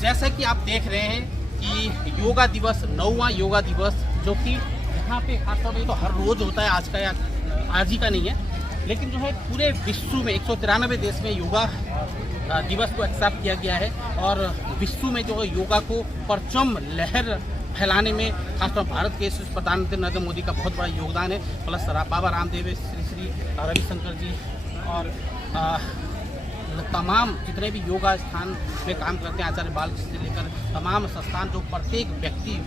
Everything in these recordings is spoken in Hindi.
जैसा कि आप देख रहे हैं कि योगा दिवस 9वां योगा दिवस जो कि यहाँ पे खासतौर पर तो हर रोज़ होता है, आज का या आज ही का नहीं है, लेकिन जो है पूरे विश्व में 193 देश में योगा दिवस को एक्सेप्ट किया गया है और विश्व में जो है योगा को परचम लहर फैलाने में खासतौर भारत के प्रधानमंत्री नरेंद्र मोदी का बहुत बड़ा योगदान है। प्लस बाबा रामदेव, श्री रविशंकर जी और तमाम जितने भी योगा स्थान में काम करते हैं, आचार्य बालकृष्ण से लेकर तमाम संस्थान, जो प्रत्येक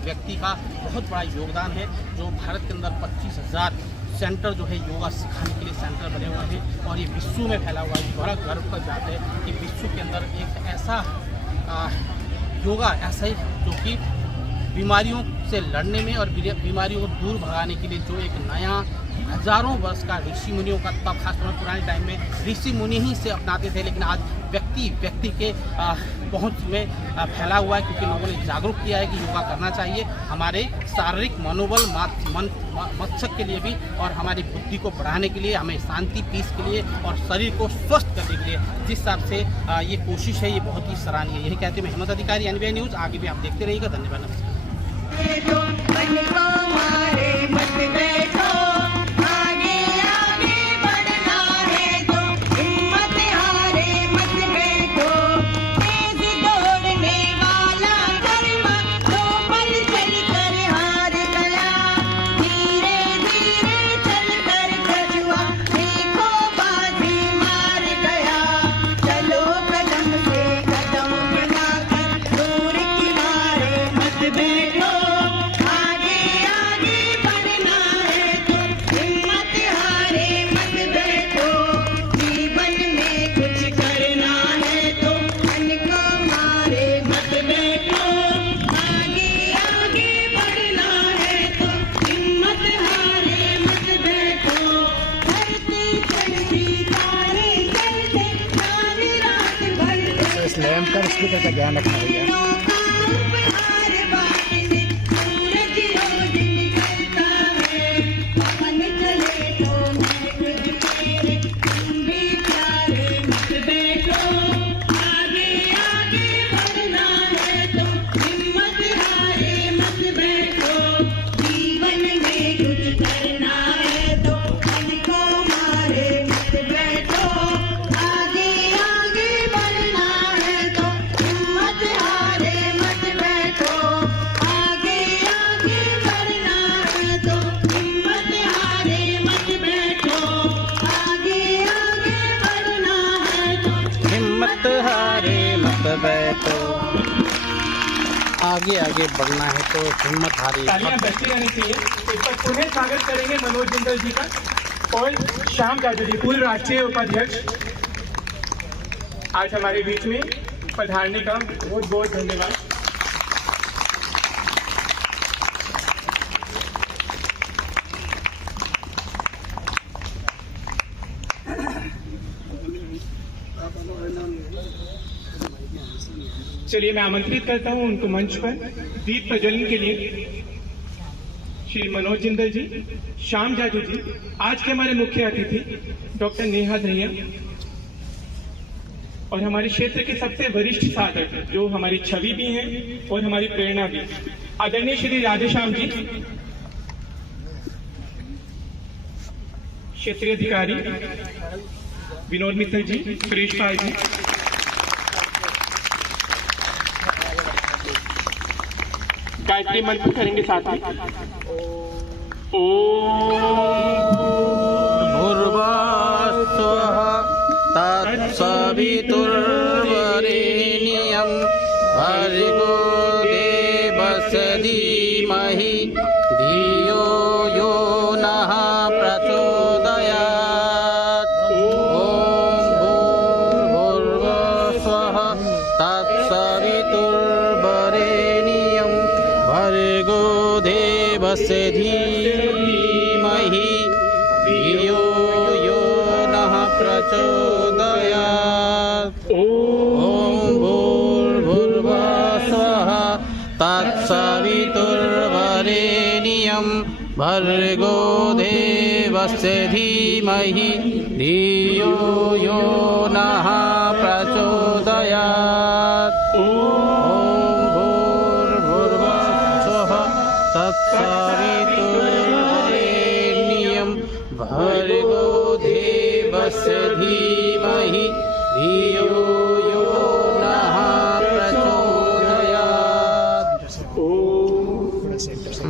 व्यक्ति का बहुत बड़ा योगदान है। जो भारत के अंदर 25,000 सेंटर जो है योगा सिखाने के लिए सेंटर बने हुए हैं और ये विश्व में फैला हुआ है। बड़ा गर्व का बात है कि विश्व के अंदर एक ऐसा योगा ऐसा ही जो कि बीमारियों से लड़ने में और बीमारियों को दूर भगाने के लिए जो एक नया हजारों वर्ष का ऋषि मुनियों का, तब खासतौर पर पुराने टाइम में ऋषि मुनि ही से अपनाते थे, लेकिन आज व्यक्ति के पहुंच में फैला हुआ है, क्योंकि लोगों ने जागरूक किया है कि योगा करना चाहिए हमारे शारीरिक मनोबल मस्तिष्क के लिए भी और हमारी बुद्धि को बढ़ाने के लिए, हमें शांति पीस के लिए और शरीर को स्वस्थ करने के लिए। जिस हिसाब से ये कोशिश है ये बहुत ही सराहनीय है। यही कहते हैं हेमंत अधिकारी, एनबीआई न्यूज़। आगे भी आप देखते रहिएगा। धन्यवाद। लैम्प का स्पीकर का ध्यान रखना भैया। बैठो, आगे आगे बढ़ना है तो हिम्मत हारी। तालियां बजती रहनी चाहिए। इस पर पुनः स्वागत करेंगे मनोज जिंदल जी का और श्याम जाजू जी, पूर्व राष्ट्रीय उपाध्यक्ष, आज हमारे बीच में पधारने का बहुत बहुत धन्यवाद। चलिए मैं आमंत्रित करता हूं उनको मंच पर दीप प्रज्वलन के लिए श्री मनोज जिंदल जी, श्याम जाजू जी, आज के हमारे मुख्य अतिथि डॉक्टर नेहा दहिया और हमारे क्षेत्र के सबसे वरिष्ठ साधक जो हमारी छवि भी हैं और हमारी प्रेरणा भी, आदरणीय श्री राधेश्याम जी, क्षेत्रीय अधिकारी विनोद मित्तल जी, सुरेश पाल जी, गायत्री मंत्र करेंगे साथ में। भूर्भुवस्सुः तत्सवितुर्वरेण्यं भर्गो देवस्य धीमहि धियो यो नः प्रचोदयात्। भूर्भुवस्सुः तत्सवितुर्वरेण्यं भर्गो देवस्य धीमहि धियो यो नः प्रचोदयात्। ॐ भूर्भुवस्सुः तत्सवितुर्वरेण्यं भर्गो देवस्य धीमहि धियो यो नः प्रचोदयात्। सवितुर्वरेण्यं भर्गो देवस्य धीमहि धियो यो नः प्रचोदयात्। थोड़ा सेंटर से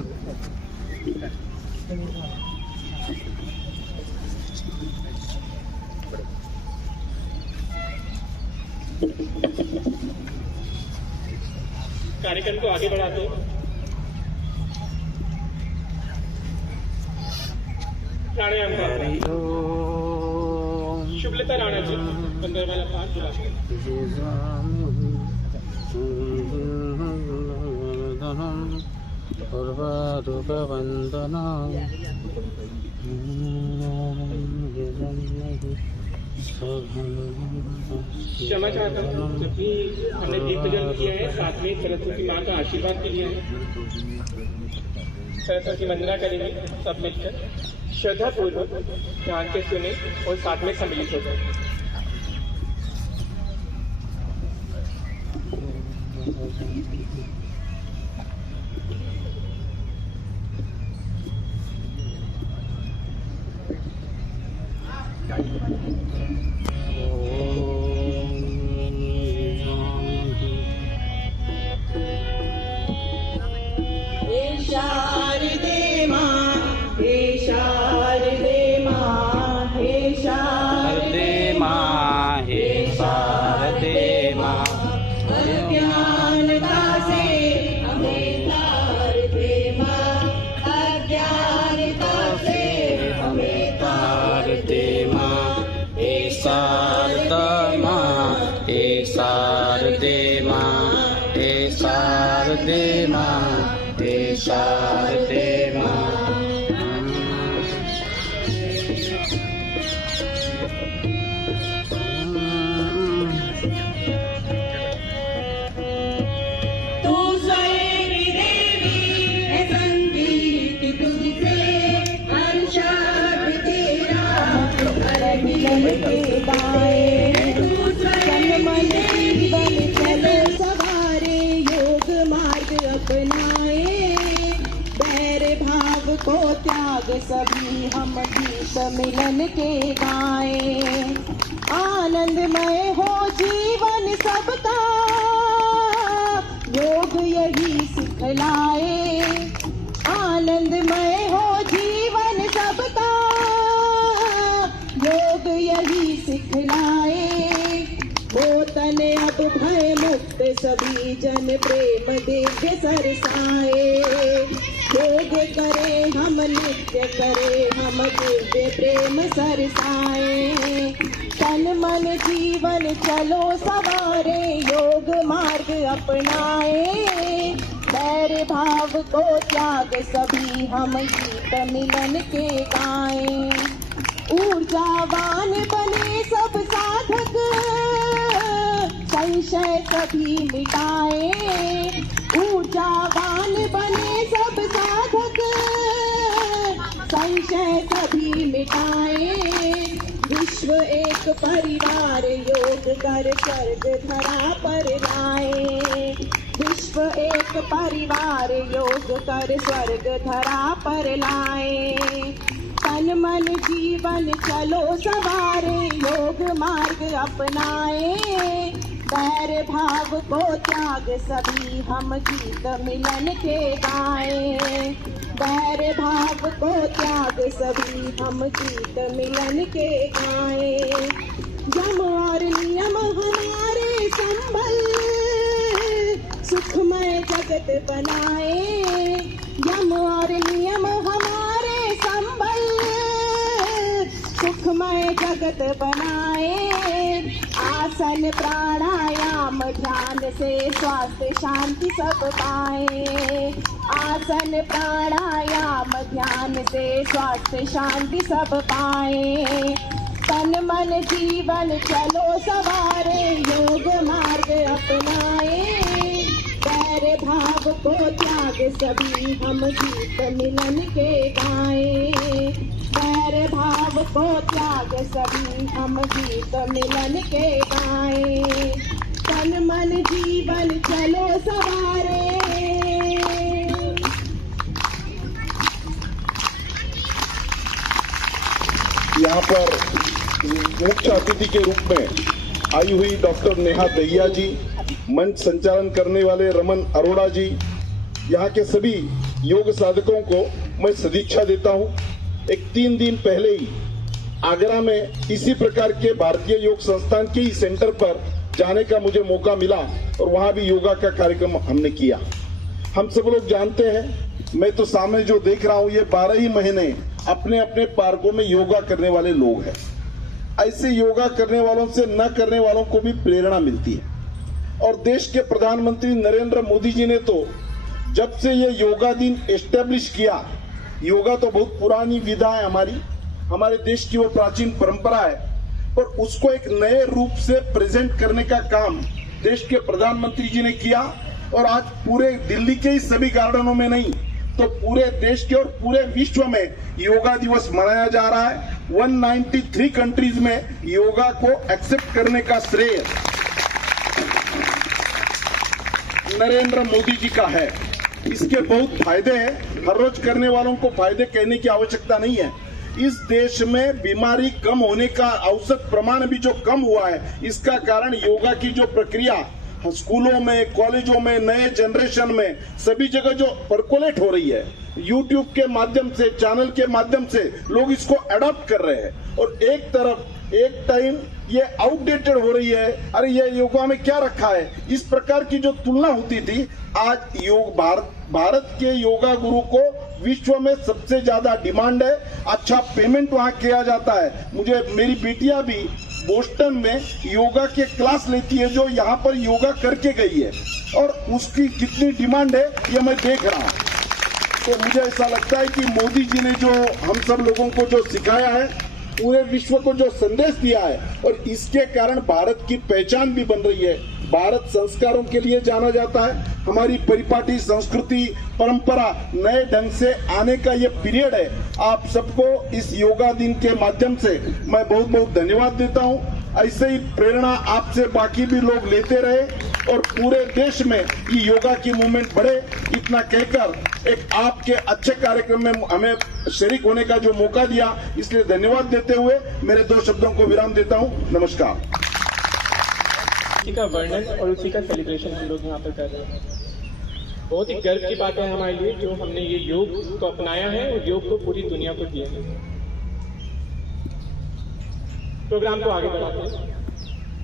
कार्यक्रम को आगे बढ़ाते हैं। प्राणायाम हरि ओम शुभलता राणा जी 15 क्षमा चाहता हूँ, जब भी हमने दीप प्रज्वलन किया है साथ में सरस्वती माँ का आशीर्वाद भी लिया है। सरस्वती वंदना करेंगे सब मिलकर, श्रद्धा पूर्वक ध्यान से सुने और साथ में सम्मिलित हो जाए। शारदे माँ, हे शारदे माँ, हे शारदे माँ, हे शारदे माँ, अज्ञानता से हमें तार दे माँ, अज्ञानता से हमें तार शारदे माँ, हे शारदा माँ, हे शारदे माँ, हे शारदे माँ, हे शारदे माँ। तू स्वयं की देवी है, संगीत तुझसे हर शब्द तेरा हर मिलन के गाए। तू स्वयं मन जीवन चलो सवारे, योग मार्ग अपनाए, बैर भाव को त्याग सभी हम गीत मिलन के गाए। आनंदमय हो जीवन सबका, योग यही सिखलाए। आनंदमय हो जीवन सबका, योग यही सिखलाए। वो तन अब भय मुक्त सभी जन प्रेम दिव्य सरसाए। योग करे हम नित्य करे हम दिव्य प्रेम सरसाए। तन मन जीवन चलो सवारे, योग मार्ग अपनाए, बैर भाव को त्याग सभी हम गीत मिलन के गाए। ऊर्जावान बने सब साधक, संशय सभी मिटाए। ऊर्जावान बने सब साधक, संशय सभी मिटाए। विश्व एक परिवार योग कर स्वर्ग धरा पर लाए। विश्व एक परिवार योग कर स्वर्ग धरा पर लाए। तन मन जीवन चलो सवारे, योग मार्ग अपनाए, बैर भाव को त्याग सभी हम गीत मिलन के गाए। बैर भाव को त्याग सभी हम गीत मिलन के गाए। यम और नियम हमारे संभल, सुखमय जगत बनाए। यम और नियम हमारे संभल, सुखमय जगत बनाए। आसन प्राणायाम ध्यान से स्वास्थ्य शांति सब पाए। आसन प्राणायाम ध्यान से स्वास्थ्य शांति सब पाए। तन मन जीवन चलो सवारे, योग मार्ग अपनाए, बैर भाव को त्याग सभी हम गीत मिलन के गाए। बैर भाव को त्याग सभी हम गीत मिलन के गाए। तन मन जीवन चलो सवारे। यहाँ पर मुख्य अतिथि के रूप में आई हुई डॉक्टर नेहा दहिया जी, मंच संचालन करने वाले रमन अरोड़ा जी, यहाँ के सभी योग साधकों को मैं सदिच्छा देता हूँ। एक 3 दिन पहले ही आगरा में इसी प्रकार के भारतीय योग संस्थान के ही सेंटर पर जाने का मुझे मौका मिला और वहाँ भी योगा का कार्यक्रम हमने किया। हम सब लोग जानते हैं, मैं तो सामने जो देख रहा हूँ ये 12 ही महीने अपने अपने पार्कों में योगा करने वाले लोग हैं। ऐसे योगा करने वालों से न करने वालों को भी प्रेरणा मिलती है। और देश के प्रधानमंत्री नरेंद्र मोदी जी ने तो जब से ये योगा दिन एस्टेब्लिश किया, योगा तो बहुत पुरानी विधा है, हमारे देश की वो प्राचीन परंपरा है, पर उसको एक नए रूप से प्रेजेंट करने का काम देश के प्रधानमंत्री जी ने किया। और आज पूरे दिल्ली के ही सभी गार्डनों में नहीं तो पूरे देश के और पूरे विश्व में योगा दिवस मनाया जा रहा है। 193 कंट्रीज में योगा को एक्सेप्ट करने का श्रेय नरेंद्र मोदी जी का है। इसके बहुत फायदे हैं, हर रोज करने वालों को फायदे कहने की आवश्यकता नहीं है। इस देश में बीमारी कम होने का औसत प्रमाण भी जो कम हुआ है, इसका कारण योगा की जो प्रक्रिया स्कूलों में, कॉलेजों में, नए जनरेशन में सभी जगह जो परकोलेट हो रही है, यूट्यूब के माध्यम से, चैनल के माध्यम से लोग इसको अडॉप्ट कर रहे हैं। और एक तरफ एक टाइम ये आउटडेटेड हो रही है, अरे ये योगा में क्या रखा है, इस प्रकार की जो तुलना होती थी, आज योग भारत के योगा गुरु को विश्व में सबसे ज्यादा डिमांड है। अच्छा पेमेंट वहाँ किया जाता है। मुझे मेरी बेटियां भी बोस्टन में योगा के क्लास लेती है, जो यहाँ पर योगा करके गई है, और उसकी कितनी डिमांड है ये मैं देख रहा हूँ। तो मुझे ऐसा लगता है कि मोदी जी ने जो हम सब लोगों को जो सिखाया है, पूरे विश्व को जो संदेश दिया है, और इसके कारण भारत की पहचान भी बन रही है। भारत संस्कारों के लिए जाना जाता है। हमारी परिपाटी संस्कृति परंपरा नए ढंग से आने का ये पीरियड है। आप सबको इस योगा दिन के माध्यम से मैं बहुत बहुत धन्यवाद देता हूँ। ऐसे ही प्रेरणा आपसे बाकी भी लोग लेते रहे और पूरे देश में ये योगा की मूवमेंट बढ़े। इतना कहकर एक आपके अच्छे कार्यक्रम में हमें शरीक होने का जो मौका दिया, इसलिए धन्यवाद देते हुए मेरे 2 शब्दों को विराम देता हूँ। नमस्कार। उसी का वर्णन और उसी का सेलिब्रेशन हम लोग यहाँ पर कर रहे हैं। बहुत ही गर्व की बात है हमारे लिए जो हमने ये योग को अपनाया है और योग को पूरी दुनिया को दिया है। प्रोग्राम को आगे बढ़ाते हैं।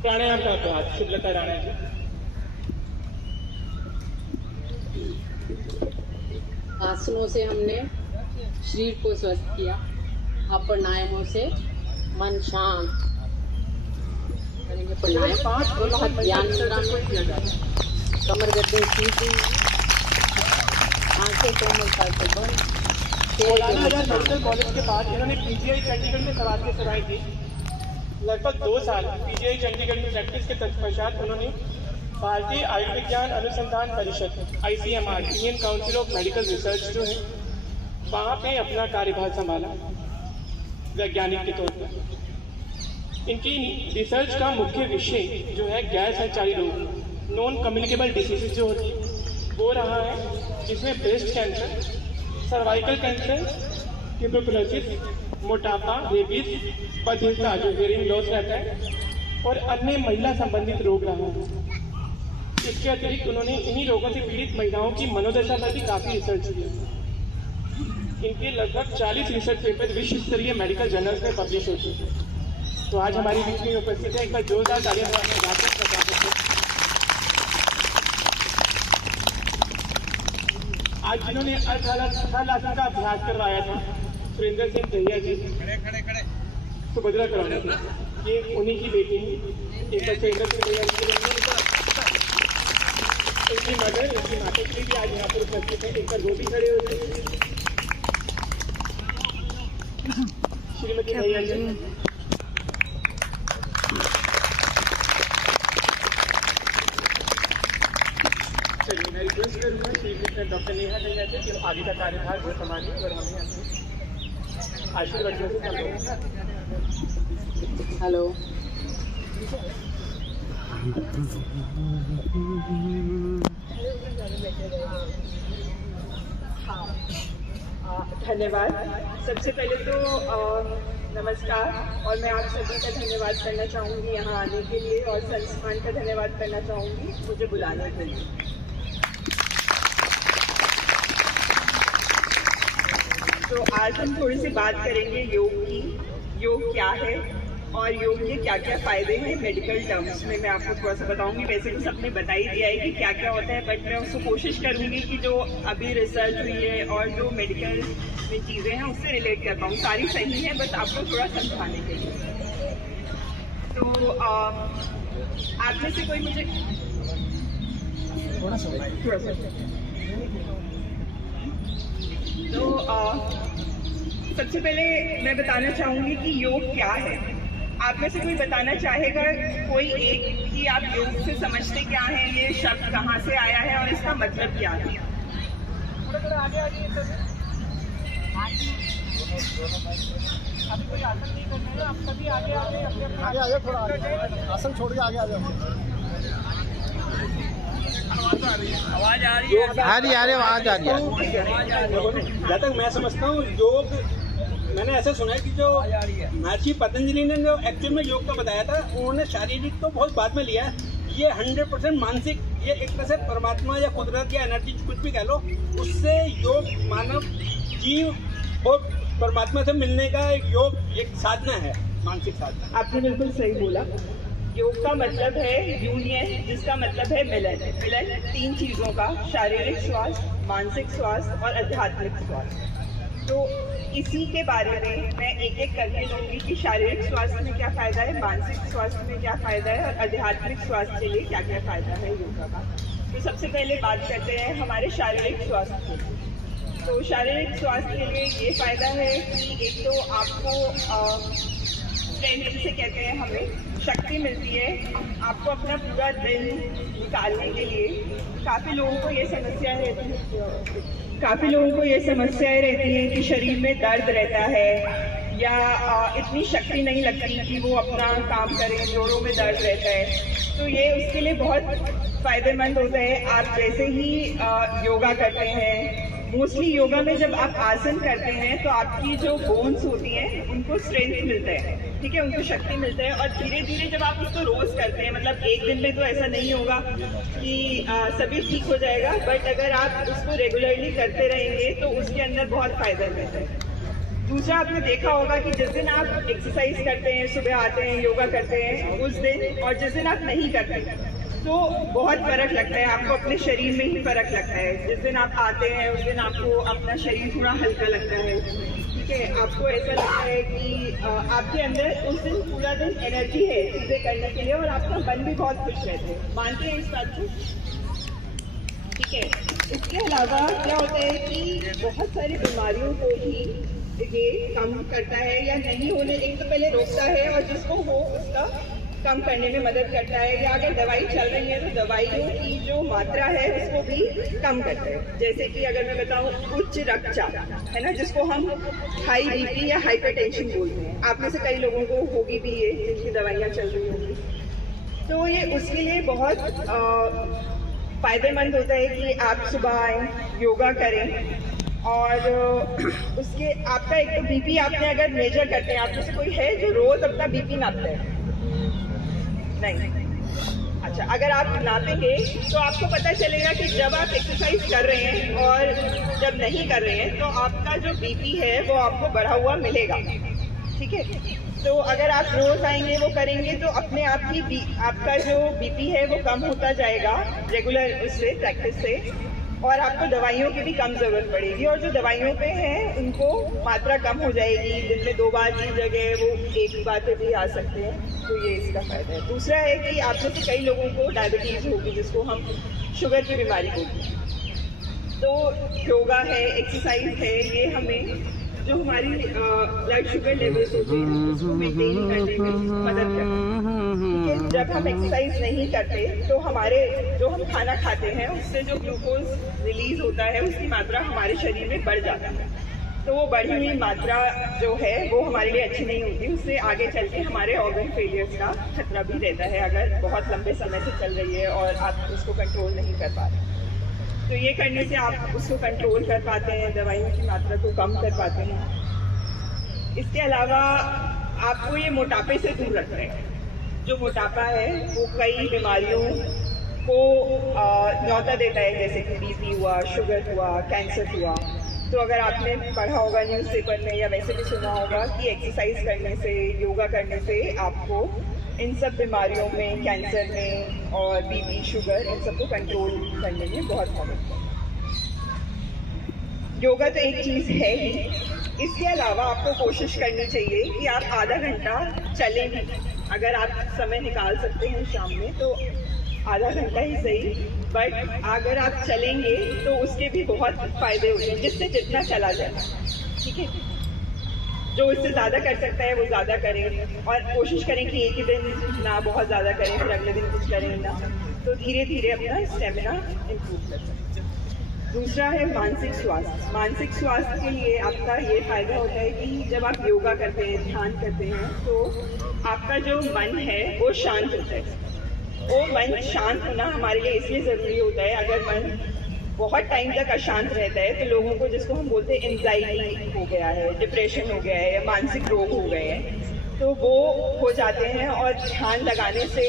प्राणायाम का अभ्यास, शुभलता राणा जी। आसनों से हमने शरीर को स्वस्थ किया, अब प्राणायामों से मन शांत करेंगे। प्राणायाम ध्यान किया जाता है। कमर गद्दे सीधी, आंखें कोमलता से बंद। मेडिकल कॉलेज के बाद इन्होंने पीजीआई चंडीगढ़ में सवाल करवाई थी। लगभग 2 साल पीजीआई चंडीगढ़ में प्रैक्टिस के तत्पश्चात उन्होंने भारतीय आयुर्विज्ञान अनुसंधान परिषद ICMR, Indian council of medical research जो है, वहाँ पे अपना कार्यभार संभाला वैज्ञानिक के तौर पर। इनकी रिसर्च का मुख्य विषय जो है गैर संचारी रोग, नॉन कम्युनिकेबल डिसीजेज जो होती है वो रहा है, जिसमें breast cancer, cervical cancer, tuberculosis, मोटापा, रेबीज, बधिरता जो हेयरिंग लॉस रहता है, और अन्य महिला संबंधित रोग रहा है। इसके अतिरिक्त उन्होंने इन्हीं रोगों से पीड़ित महिलाओं की मनोदशा पर भी काफ़ी रिसर्च किया। इनके लगभग 40 रिसर्च पेपर विश्व स्तरीय मेडिकल जर्नल्स में पब्लिश हो चुके हैं। तो आज हमारी बीच में उपस्थित है, एक बार जोरदार तालियां आज जिन्होंने हल आसन का अभ्यास करवाया था सुरेंद्र सिंह दहिया जी, सुभद्रा करवाना, ये उन्हीं की बेटी है। एक बार सुरेंद्र सिंह दहिया जी इनकी मदर, इनकी माताश्री भी आज यहाँ पर उपस्थित है। एक बार वो भी खड़े हो जाए। श्रीमती दहिया जी, चलिए मैं रिक्वेस्ट करूँगा श्रीमती डॉक्टर नेहा दहिया जी कि आगे का कार्यभार वो संभालें और हमें अपने आशीर्वाद से। हेलो, धन्यवाद। सबसे पहले तो नमस्कार, और मैं आप सभी का धन्यवाद करना चाहूँगी यहाँ आने के लिए, और संस्थान का धन्यवाद करना चाहूँगी मुझे बुलाने के लिए। तो आज हम थोड़ी सी बात करेंगे योग की। योग क्या है और योग के क्या क्या फ़ायदे हैं मेडिकल टर्म्स में, मैं आपको थोड़ा सा बताऊंगी। वैसे तो सबने बता ही दिया है कि क्या क्या होता है, बट मैं उसको कोशिश करूंगी कि जो अभी रिसर्च हुई है और जो मेडिकल में चीज़ें हैं उससे रिलेट कर पाऊँ। सारी सही है, बस आपको थोड़ा समझाने के लिए। तो आप में से कोई मुझे थोड़ा सा तो सबसे पहले मैं बताना चाहूँगी कि योग क्या है। आप में से कोई बताना चाहेगा कोई एक कि आप योग से समझते क्या हैं, ये शब्द कहाँ से आया है और इसका मतलब क्या है? अभी कोई आसन नहीं करना है, आप सभी आगे आगे थोड़ा आसन छोड़ के आगे आ जाओ। आवाज आ रही है? आवाज आ रही है। जहाँ तक मैं समझता हूँ योग, मैंने ऐसा सुना है कि जो महर्षि पतंजलि ने जो एक्चुअल में योग का बताया था, उन्होंने शारीरिक तो बहुत बाद में लिया है। ये 100% मानसिक, ये एक तरह से परमात्मा या कुदरत या एनर्जी कुछ भी कह लो, उससे योग मानव जीव और परमात्मा से मिलने का योग एक साधना है, मानसिक साधना। आपने बिल्कुल सही बोला। योग का मतलब है यूनियन, जिसका मतलब है मिलन। मिलन 3 चीज़ों का, शारीरिक स्वास्थ्य, मानसिक स्वास्थ्य और आध्यात्मिक स्वास्थ्य। तो इसी के बारे में मैं एक एक करके लूँगी कि शारीरिक स्वास्थ्य में क्या फ़ायदा है, मानसिक स्वास्थ्य में क्या फ़ायदा है और आध्यात्मिक स्वास्थ्य के लिए क्या क्या फ़ायदा है योगा का। तो सबसे पहले बात करते हैं हमारे शारीरिक स्वास्थ्य की। तो शारीरिक स्वास्थ्य के लिए ये फ़ायदा है कि एक तो आपको स्ट्रेंथ जिसे कहते हैं, हमें शक्ति मिलती है आपको अपना पूरा दिन निकालने के लिए। काफ़ी लोगों को ये समस्या रहती है कि शरीर में दर्द रहता है या इतनी शक्ति नहीं लगती कि वो अपना काम करें, जोड़ों में दर्द रहता है। तो ये उसके लिए बहुत फ़ायदेमंद होता है। आप जैसे ही योगा करते हैं, मोस्टली योगा में जब आप आसन करते हैं तो आपकी जो बोन्स होती हैं उनको स्ट्रेंथ मिलता है, ठीक है, उनको शक्ति मिलता है। और धीरे धीरे जब आप उसको रोज़ करते हैं, मतलब एक दिन में तो ऐसा नहीं होगा कि सभी ठीक हो जाएगा, बट अगर आप उसको रेगुलरली करते रहेंगे तो उसके अंदर बहुत फ़ायदा रहता है। दूसरा, आपने देखा होगा कि जिस दिन आप एक्सरसाइज करते हैं, सुबह आते हैं, योगा करते हैं उस दिन, और जिस दिन आप नहीं करते तो बहुत फ़र्क लगता है, आपको अपने शरीर में ही फ़र्क लगता है। जिस दिन आप आते हैं उस दिन आपको अपना शरीर थोड़ा हल्का लगता है, ठीक है, आपको ऐसा लगता है कि आपके अंदर उस दिन पूरा दिन एनर्जी है चीज़ें करने के लिए, और आपका मन भी बहुत खुश रहता है। मानते हैं इस बात को? ठीक है। इसके अलावा क्या होता है कि बहुत सारी बीमारियों को ही ये कम करता है या नहीं होने, एक तो पहले रोकता है और जिसको हो उसका कम करने में मदद करता है। या अगर दवाई चल रही है तो दवाइयों की जो मात्रा है उसको भी कम करता है। जैसे कि अगर मैं बताऊं, उच्च रक्तचाप है ना, जिसको हम हाई बीपी या हाइपरटेंशन बोलते हैं, आप में से कई लोगों को होगी भी ये, जिनकी दवाइयाँ चल रही होंगी। तो ये उसके लिए बहुत फ़ायदेमंद होता है कि आप सुबह आएँ, योगा करें, और उसके आपका एक तो बीपी आपने अगर मेजर करते हैं, आप में से कोई है जो रोज़ अपना बीपी नापता है? नहीं। अच्छा, अगर आप नापेंगे तो आपको पता चलेगा कि जब आप एक्सरसाइज कर रहे हैं और जब नहीं कर रहे हैं तो आपका जो बीपी है वो आपको बढ़ा हुआ मिलेगा, ठीक है। तो अगर आप रोज़ आएंगे, वो करेंगे, तो अपने आप ही आपका जो बीपी है वो कम होता जाएगा रेगुलर उससे, प्रैक्टिस से, और आपको दवाइयों की भी कम ज़रूरत पड़ेगी। और जो दवाइयों पे हैं उनको मात्रा कम हो जाएगी, दिन में 2 बार की जगह वो 1 बार पे भी आ सकते हैं। तो ये इसका फ़ायदा है। दूसरा है कि आप में से कई लोगों को डायबिटीज़ होगी, जिसको हम शुगर की बीमारी होगी। तो योगा है, एक्सरसाइज है, ये हमें जो हमारी ब्लड शुगर लेवल्स होते हैं उसको मेंटेन करने में मदद करते हैं। जब हम एक्सरसाइज नहीं करते तो हमारे जो हम खाना खाते हैं उससे जो ग्लूकोज रिलीज होता है उसकी मात्रा हमारे शरीर में बढ़ जाता है। तो वो बढ़ी हुई मात्रा जो है वो हमारे लिए अच्छी नहीं होती, उससे आगे चल के हमारे ऑर्गन फेलियर्स का खतरा भी रहता है अगर बहुत लंबे समय से चल रही है और आप उसको कंट्रोल नहीं कर पा रहे। तो ये करने से आप उसको कंट्रोल कर पाते हैं, दवाइयों की मात्रा को कम कर पाते हैं। इसके अलावा आपको ये मोटापे से दूर रख रहे हैं। जो मोटापा है वो कई बीमारियों को न्योता देता है, जैसे कि बीपी हुआ, शुगर हुआ, कैंसर हुआ। तो अगर आपने पढ़ा होगा न्यूज़पेपर में या वैसे भी सुना होगा कि एक्सरसाइज करने से, योगा करने से आपको इन सब बीमारियों में, कैंसर में और बीपी, शुगर, इन सबको कंट्रोल करने में बहुत मदद है। योगा तो एक चीज़ है ही, इसके अलावा आपको कोशिश करनी चाहिए कि आप आधा घंटा चलें भी। अगर आप समय निकाल सकते हैं शाम में तो आधा घंटा ही सही, बट अगर आप चलेंगे तो उसके भी बहुत फ़ायदे होते हैं, जिससे जितना चला जाए, ठीक है। जो इससे ज़्यादा कर सकता है वो ज़्यादा करें, और कोशिश करें कि एक ही दिन ना बहुत ज़्यादा करें, फिर अगले दिन कुछ करें ना, तो धीरे धीरे अपना स्टेमिना इम्प्रूव कर सकते हैं। दूसरा है मानसिक स्वास्थ्य। मानसिक स्वास्थ्य के लिए आपका ये फ़ायदा होता है कि जब आप योगा करते हैं, ध्यान करते हैं, तो आपका जो मन है वो शांत होता है। वो मन शांत होना हमारे लिए इसलिए ज़रूरी होता है। अगर मन बहुत टाइम तक अशांत रहता है तो लोगों को, जिसको हम बोलते हैं एंजाइटी हो गया है, डिप्रेशन हो गया है या मानसिक रोग हो गए हैं, तो वो हो जाते हैं। और ध्यान लगाने से,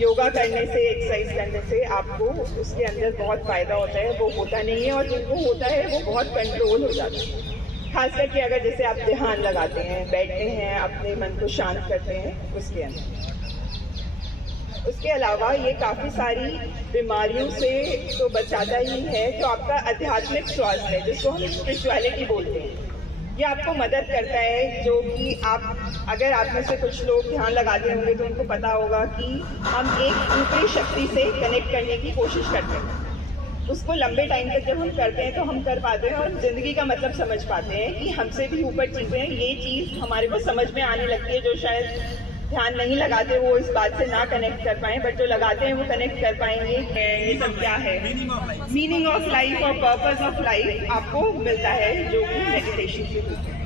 योगा करने से, एक्सरसाइज करने से आपको उसके अंदर बहुत फ़ायदा होता है। वो होता नहीं है, और जिनको होता है वो बहुत कंट्रोल हो जाता है। खास करके अगर जैसे आप ध्यान लगाते हैं, बैठते हैं, अपने मन को शांत करते हैं उसके अंदर। उसके अलावा ये काफ़ी सारी बीमारियों से तो बचाता ही है। जो आपका आध्यात्मिक स्वास्थ्य है, जिसको हम स्पिरिचुअलिटी बोलते हैं, ये आपको मदद करता है। जो कि अगर आप में से कुछ लोग ध्यान लगाते होंगे तो उनको पता होगा कि हम एक ऊपरी शक्ति से कनेक्ट करने की कोशिश करते हैं। उसको लंबे टाइम तक जब हम करते हैं तो हम कर पाते हैं और ज़िंदगी का मतलब समझ पाते हैं कि हमसे भी ऊपर चीज़ें, ये चीज़ हमारे को समझ में आने लगती है। जो शायद ध्यान नहीं लगाते वो इस बात से ना कनेक्ट कर पाएँ, बट जो लगाते हैं वो कनेक्ट कर पाएंगे। ये सब क्या है, मीनिंग ऑफ लाइफ और पर्पस ऑफ लाइफ आपको मिलता है, जो कि मेडिटेशन से होता है।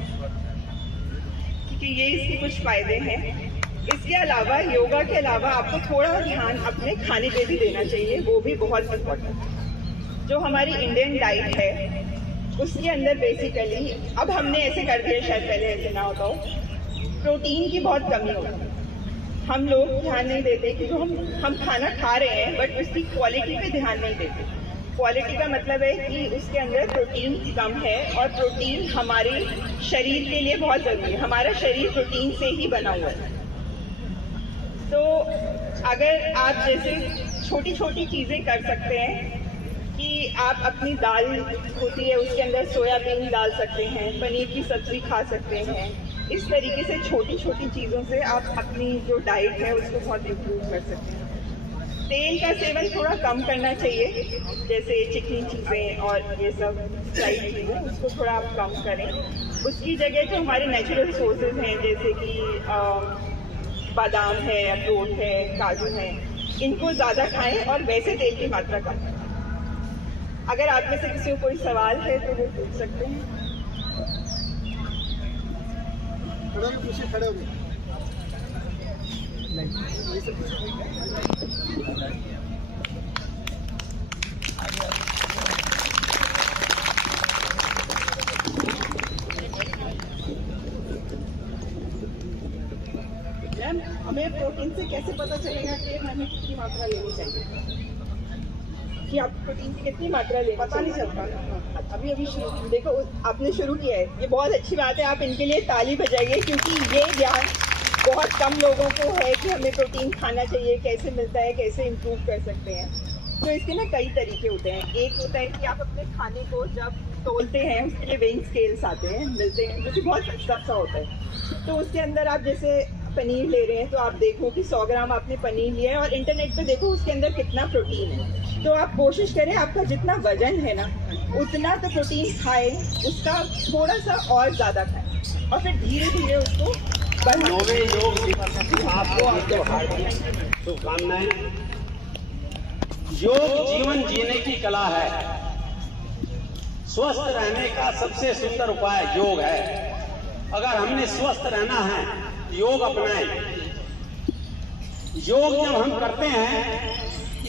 ठीक है, ये इसके कुछ फ़ायदे हैं। इसके अलावा, योगा के अलावा आपको थोड़ा ध्यान अपने खाने पे भी देना चाहिए, वो भी बहुत इम्पोर्टेंट है। जो हमारी इंडियन डाइट है उसके अंदर बेसिकली, अब हमने ऐसे कर दिया, शायद पहले ऐसे ना होता हो, प्रोटीन की बहुत कमी होती है। हम लोग ध्यान नहीं देते कि जो हम खाना खा रहे हैं, बट उसकी क्वालिटी पे ध्यान नहीं देते। क्वालिटी का मतलब है कि उसके अंदर प्रोटीन कम है, और प्रोटीन हमारे शरीर के लिए बहुत ज़रूरी है। हमारा शरीर प्रोटीन से ही बना हुआ है। तो अगर आप जैसे छोटी छोटी चीज़ें कर सकते हैं कि आप अपनी दाल होती है उसके अंदर सोयाबीन डाल सकते हैं, पनीर की सब्ज़ी खा सकते हैं। इस तरीके से छोटी छोटी चीज़ों से आप अपनी जो डाइट है उसको बहुत इम्प्रूव कर सकते हैं। तेल का सेवन थोड़ा कम करना चाहिए, जैसे चिकनी चीज़ें और ये सब फ्राइड चीज़ें, उसको थोड़ा आप कम करें। उसकी जगह जो हमारे नेचुरल सोर्सेज हैं, जैसे कि बादाम है, अखरोट है, काजू है, इनको ज़्यादा खाएं और वैसे तेल की मात्रा कम करें। अगर आप में से किसी को कोई सवाल है तो वो पूछ सकते हैं। खड़े हो गए। मैम, हमें प्रोटीन से कैसे पता चलेगा कि हमें कितनी मात्रा लेनी चाहिए, कि आप प्रोटीन की कितनी मात्रा लेनी? पता नहीं चलता। अभी शुरू देखो, आपने शुरू किया है, ये बहुत अच्छी बात है। आप इनके लिए ताली बजाइए, क्योंकि ये ज्ञान बहुत कम लोगों को है कि हमें प्रोटीन खाना चाहिए, कैसे मिलता है, कैसे इम्प्रूव कर सकते हैं। तो इसके ना कई तरीके होते हैं। एक होता है कि आप अपने खाने को जब तोलते हैं, उसके लिए वेइंग स्केल्स आते हैं, मिलते हैं, जो कि बहुत सस्ता सा होता है। तो उसके अंदर आप जैसे पनीर ले रहे हैं तो आप देखो कि 100 ग्राम आपने पनीर लिया है, और इंटरनेट पे देखो उसके अंदर कितना प्रोटीन है। तो आप कोशिश करें आपका जितना वजन है ना उतना तो प्रोटीन खाएं, उसका थोड़ा सा और ज़्यादा खाएं, और फिर धीरे धीरे उसको नौवे योग दिवस आपको आपके हार्दिक शुभकामनाएं। योग जीवन जीने की कला है। स्वस्थ रहने का सबसे सुंदर उपाय योग है। अगर हमने स्वस्थ रहना है, योग अपनाएं। योग जब हम करते हैं,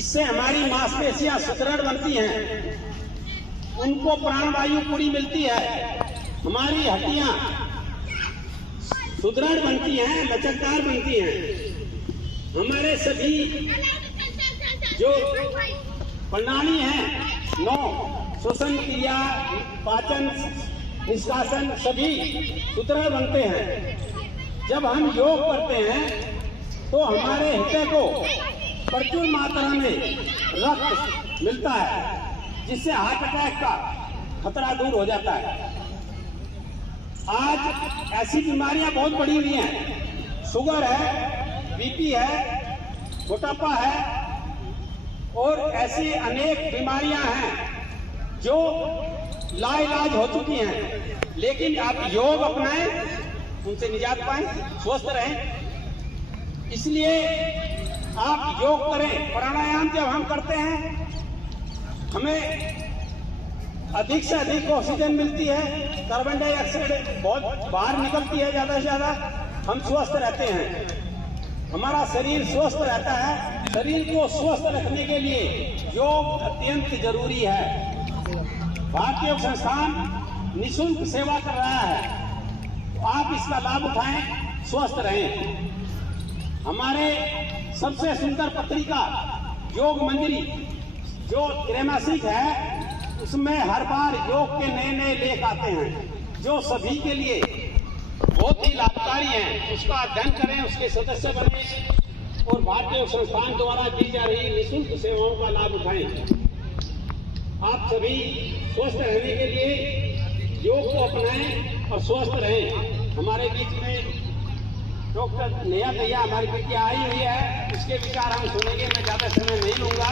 इससे हमारी मांसपेशियां सुदृढ़ बनती हैं, उनको प्राणवायु पूरी मिलती है, हमारी हड्डियां सुदृढ़ बनती हैं, लचकदार बनती हैं। हमारे सभी जो प्रणाली है, नौ श्वसन क्रिया, पाचन, निष्कासन सभी सुदृढ़ बनते हैं। जब हम योग करते हैं तो हमारे हृदय को प्रचुर मात्रा में रक्त मिलता है, जिससे हार्ट अटैक का खतरा दूर हो जाता है। आज ऐसी बीमारियां बहुत बढ़ी हुई हैं, शुगर है, बीपी है, मोटापा है और ऐसी अनेक बीमारियां हैं जो लाइलाज हो चुकी हैं। लेकिन आप योग अपनाएं, उनसे निजात पाएं, स्वस्थ रहें। इसलिए आप योग करें। प्राणायाम जब हम करते हैं हमें अधिक से अधिक ऑक्सीजन मिलती है, कार्बन डाइऑक्साइड बहुत बाहर निकलती है ज्यादा से ज्यादा, हम स्वस्थ रहते हैं, हमारा शरीर स्वस्थ रहता है। शरीर को स्वस्थ रखने के लिए योग अत्यंत जरूरी है। भारतीय योग संस्थान निःशुल्क सेवा कर रहा है, तो आप इसका लाभ उठाएं, स्वस्थ रहें। हमारे सबसे सुंदर पत्रिका योग मंजरी जो त्रैमासिक है, उसमें हर बार योग के नए नए लेख आते हैं जो सभी के लिए बहुत ही लाभकारी हैं। उसका अध्ययन करें, उसके सदस्य बने और भारतीय योग संस्थान द्वारा दी जा रही निःशुल्क सेवाओं का लाभ उठाएं। आप सभी स्वस्थ रहने के लिए योग को अपनाएं और स्वस्थ रहें। हमारे बीच में डॉक्टर नेहा भैया हमारी बेटी आई हुई है, उसके विचार हम सुनेंगे। मैं ज्यादा समय नहीं लूंगा।